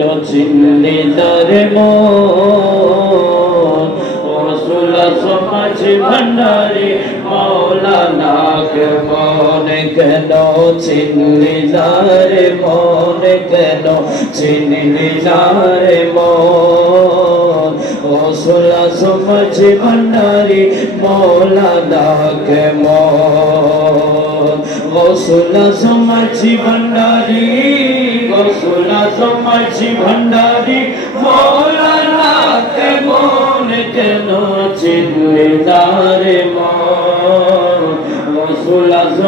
চিনলি তারে রসুল্লাহ সমাজ ভান্ডারে মৌলানা কে মনে কেন? চিনলি তারে মনে কেন? চিনলি তারে মন। রসুল্লাহ সমাজ ভান্ডারি মৌলানা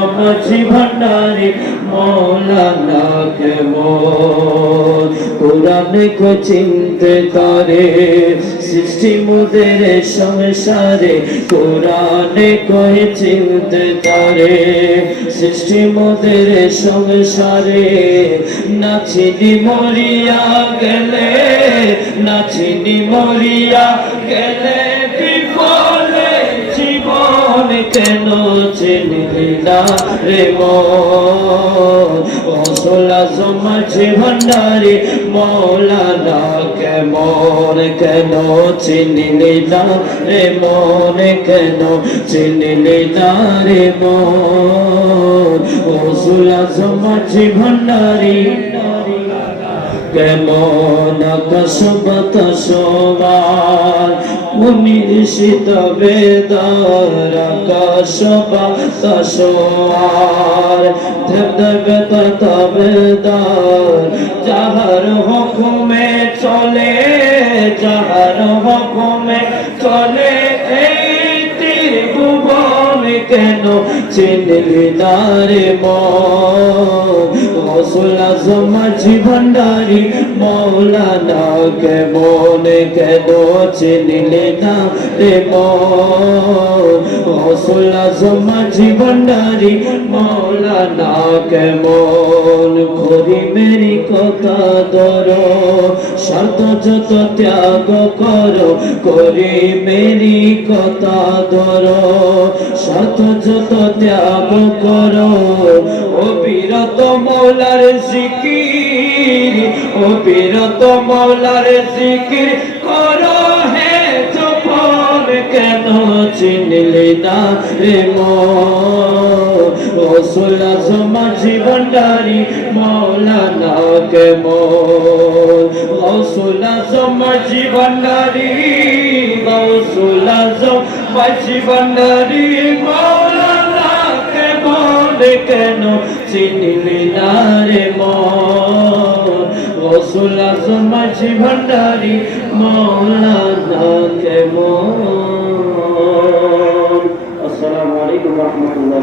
সমাজ ভান্ডারি মৌলানা কে মন কোরআনে কো চিনতে তারে, সৃষ্টি মুদের সংসারে। কোরআনে কই চিনতে তারে, সৃষ্টি মুদের সংসারে। নাচিনি মরিয়া গেলে, নাচিনি মরিয়া গেলে বিফলে জীবন কেন? চিনলি না রে মৌলা সমাজে ভান্ডারে মৌলানা কেমন কেন চিনলি না রে মন, কেন চিনলি না রে মৌলা সমাজে ভান্ডারে কেমন কসবত সবার শীত বেদার কসবত সবার দেবে তবেদার যাহার হুকুমে চলে, যাহার হুকুমে চলে কেন চিনলি দারে মৌলা সমাজি ভান্ডারি মৌলানা কে মনে কেন চিনলি না রে মৌলা সমাজি ভান্ডারি মৌলানা কে মন খরি মেরি কথা ধরো? শত যত ত্যাগ করো করি মেরি কথা ধরো। শত যত ত্যাগ করো বিরত মৌলার জিকির, ও বিরত মৌলার জিকির করো হে চপন কেন চিনলি না রে মৌলা সমাজি ভান্ডারি মৌলানা কে সমাজি ভান্ডারি মৌলা সমাজি ভান্ডারি মৌলানা কে মনে কেন চিনিলি না রে মসুল মাঝি ভণ্ডারি মে ম আসসালামু আলাইকুম রহমতুল্লাহ